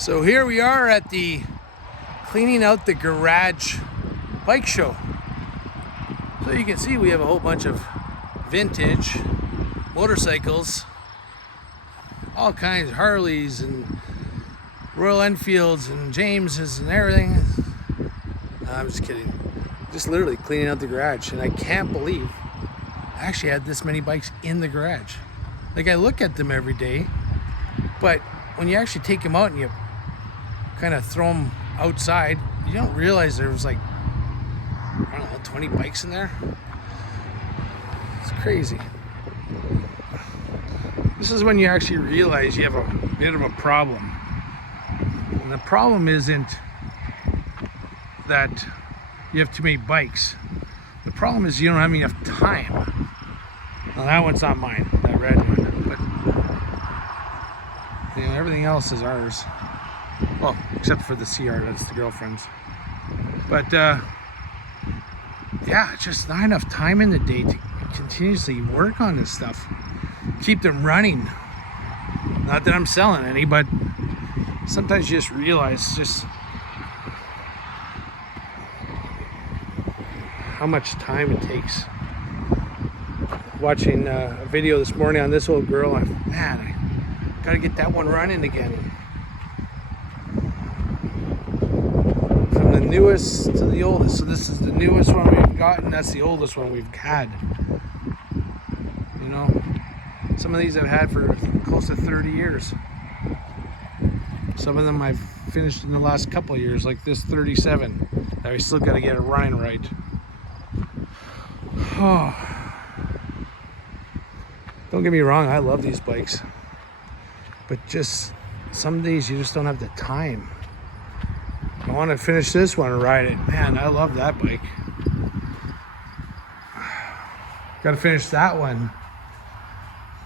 So here we are at the cleaning out the garage bike show. So you can see we have a whole bunch of vintage motorcycles, all kinds, Harleys and Royal Enfields and Jameses and everything. I'm just kidding. Just literally cleaning out the garage, and I can't believe I actually had this many bikes in the garage. Like, I look at them every day, but when you actually take them out and you kind of throw them outside, you don't realize there was like, I don't know, 20 bikes in there. It's crazy. This is when you actually realize you have a bit of a problem. And the problem isn't that you have too many bikes. The problem is you don't have enough time. Now that one's not mine, that red one, but you know, everything else is ours. Well, except for the CR, that's the girlfriend's. But yeah, just not enough time in the day to continuously work on this stuff. Keep them running. Not that I'm selling any, but sometimes you just realize just how much time it takes. Watching a video this morning on this old girl, and man, I gotta get that one running again. From the newest to the oldest. So this is the newest one we've gotten, that's the oldest one we've had. You know, some of these I've had for close to 30 years. Some of them I've finished in the last couple of years, like this 37. That we still gotta get it running right. Oh. Don't get me wrong, I love these bikes, but just some days you just don't have the time. I want to finish this one and ride it. Man, I love that bike. Got to finish that one.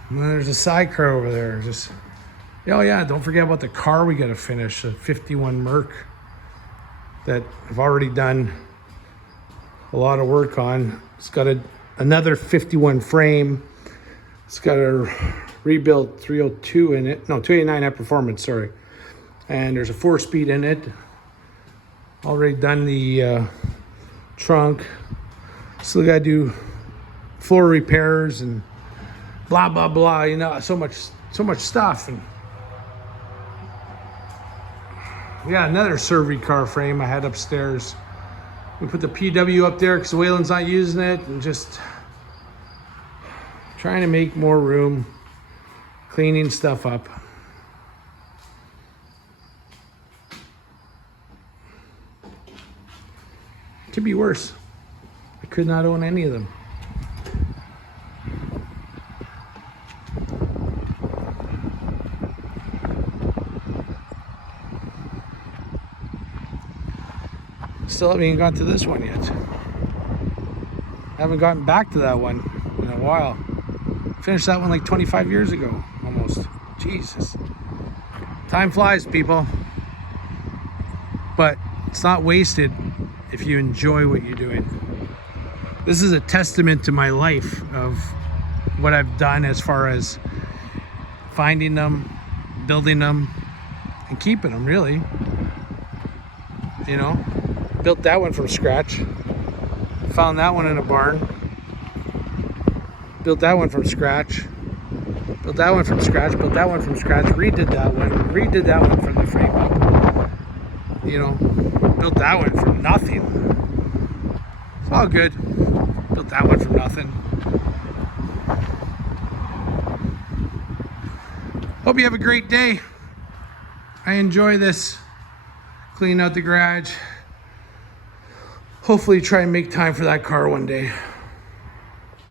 And then there's a sidecar over there. Just, oh yeah, don't forget about the car we got to finish, a 51 Merc that I've already done a lot of work on. It's got another 51 frame. It's got a rebuilt 302 in it. No, 289 at performance, sorry. And there's a 4-speed in it. Already done the trunk. Still gotta do floor repairs and blah, blah, blah. You know, so much stuff. And yeah, another Servi car frame I had upstairs. We put the PW up there because Waylon's not using it, and just trying to make more room, cleaning stuff up. Could be worse. I could not own any of them. Still haven't even got to this one yet. Haven't gotten back to that one in a while. Finished that one like 25 years ago, almost. Jesus. Time flies, people. But it's not wasted if you enjoy what you're doing. This is a testament to my life of what I've done as far as finding them, building them, and keeping them, really. You know, built that one from scratch. Found that one in a barn. Built that one from scratch. Built that one from scratch. Built that one from scratch. Redid that one. Redid that one from the frame up. You know, built that one from nothing. It's all good. Built that one from nothing. Hope you have a great day. I enjoy this. Cleaning out the garage. Hopefully try and make time for that car one day.